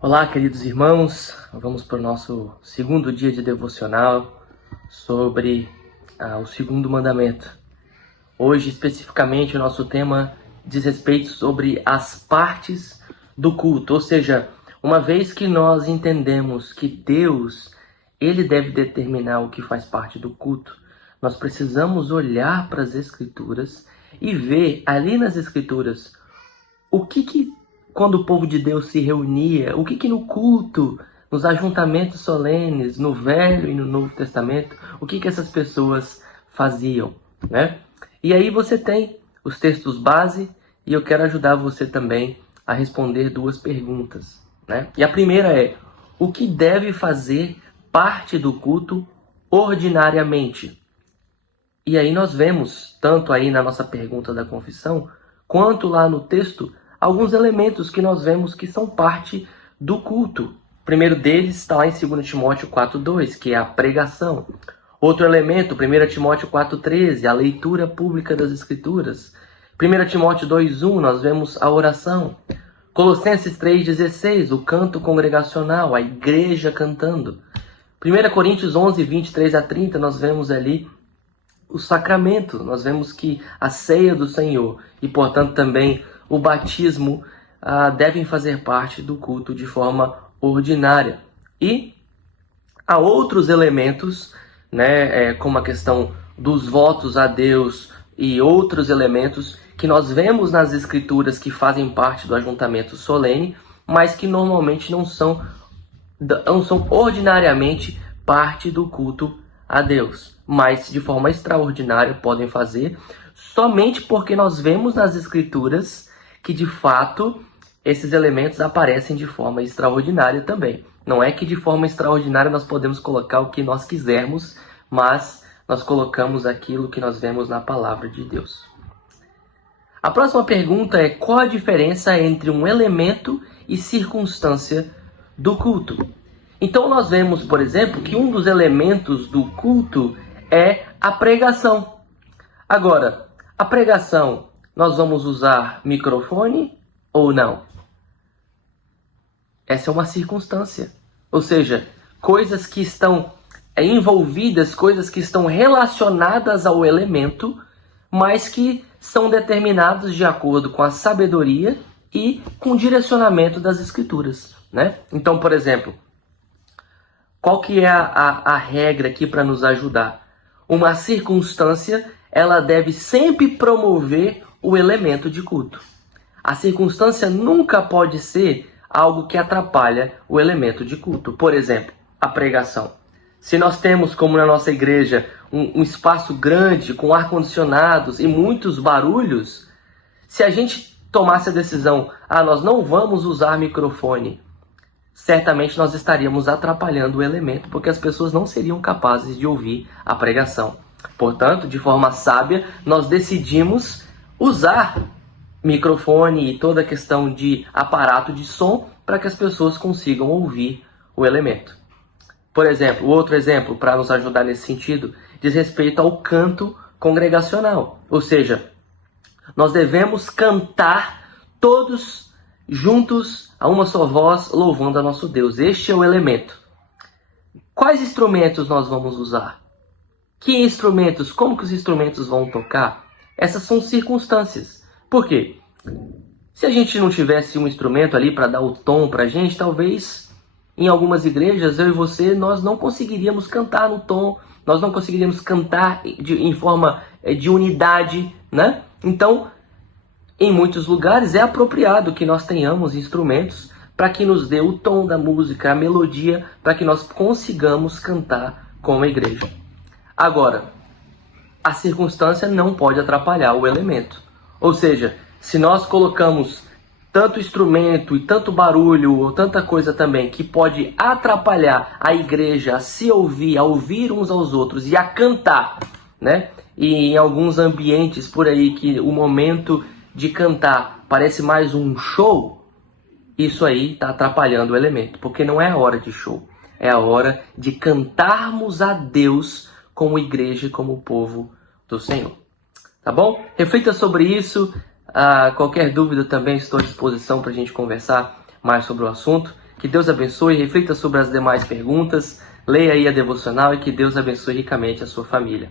Olá, queridos irmãos, vamos para o nosso segundo dia de devocional sobre o segundo mandamento. Hoje, especificamente, o nosso tema diz respeito sobre as partes do culto, ou seja, uma vez que nós entendemos que Deus, Ele deve determinar o que faz parte do culto, nós precisamos olhar para as Escrituras e ver ali nas Escrituras o que quando o povo de Deus se reunia, o que no culto, nos ajuntamentos solenes, no Velho e no Novo Testamento, o que essas pessoas faziam, né? E aí você tem os textos base e eu quero ajudar você também a responder duas perguntas, né? E a primeira é: o que deve fazer parte do culto ordinariamente? E aí nós vemos, tanto aí na nossa pergunta da confissão, quanto lá no texto, alguns elementos que nós vemos que são parte do culto. O primeiro deles está lá em 2 Timóteo 4,2, que é a pregação. Outro elemento, 1 Timóteo 4,13, a leitura pública das Escrituras. 1 Timóteo 2,1, nós vemos a oração. Colossenses 3,16, o canto congregacional, a igreja cantando. 1 Coríntios 11, 23 a 30, nós vemos ali o sacramento, nós vemos que a ceia do Senhor e, portanto, também o batismo devem fazer parte do culto de forma ordinária. E há outros elementos, né, como a questão dos votos a Deus e outros elementos que nós vemos nas Escrituras que fazem parte do ajuntamento solene, mas que normalmente não são ordinariamente parte do culto a Deus, mas de forma extraordinária podem fazer, somente porque nós vemos nas Escrituras que de fato esses elementos aparecem de forma extraordinária também. Não é que de forma extraordinária nós podemos colocar o que nós quisermos, mas nós colocamos aquilo que nós vemos na palavra de Deus. A próxima pergunta é: qual a diferença entre um elemento e circunstância do culto? Então nós vemos, por exemplo, que um dos elementos do culto é a pregação. Agora, a pregação, nós vamos usar microfone ou não? Essa é uma circunstância. Ou seja, coisas que estão envolvidas, coisas que estão relacionadas ao elemento, mas que são determinados de acordo com a sabedoria e com o direcionamento das Escrituras, né? Então, por exemplo, qual que é a regra aqui para nos ajudar? Uma circunstância, ela deve sempre promover o elemento de culto. A circunstância nunca pode ser algo que atrapalha o elemento de culto. Por exemplo, a pregação. Se nós temos, como na nossa igreja, um espaço grande com ar-condicionados e muitos barulhos, se a gente tomasse a decisão, nós não vamos usar microfone, certamente nós estaríamos atrapalhando o elemento, porque as pessoas não seriam capazes de ouvir a pregação. Portanto, de forma sábia, nós decidimos usar microfone e toda a questão de aparato de som para que as pessoas consigam ouvir o elemento. Por exemplo, outro exemplo para nos ajudar nesse sentido diz respeito ao canto congregacional. Ou seja, nós devemos cantar todos juntos a uma só voz, louvando a nosso Deus. Este é o elemento. Quais instrumentos nós vamos usar? Que instrumentos? Como que os instrumentos vão tocar? Essas são circunstâncias. Por quê? Se a gente não tivesse um instrumento ali para dar o tom para a gente, talvez em algumas igrejas, eu e você, nós não conseguiríamos cantar no tom, nós não conseguiríamos cantar em forma de unidade, né? Então, em muitos lugares é apropriado que nós tenhamos instrumentos para que nos dê o tom da música, a melodia, para que nós consigamos cantar como a igreja. Agora, a circunstância não pode atrapalhar o elemento. Ou seja, se nós colocamos tanto instrumento e tanto barulho ou tanta coisa também que pode atrapalhar a igreja a se ouvir, a ouvir uns aos outros e a cantar, né? E em alguns ambientes por aí que o momento de cantar parece mais um show, isso aí está atrapalhando o elemento, porque não é a hora de show, é a hora de cantarmos a Deus como igreja e como povo do Senhor. Tá bom? Reflita sobre isso. Qualquer dúvida também estou à disposição para a gente conversar mais sobre o assunto. Que Deus abençoe, reflita sobre as demais perguntas, leia aí a devocional e que Deus abençoe ricamente a sua família.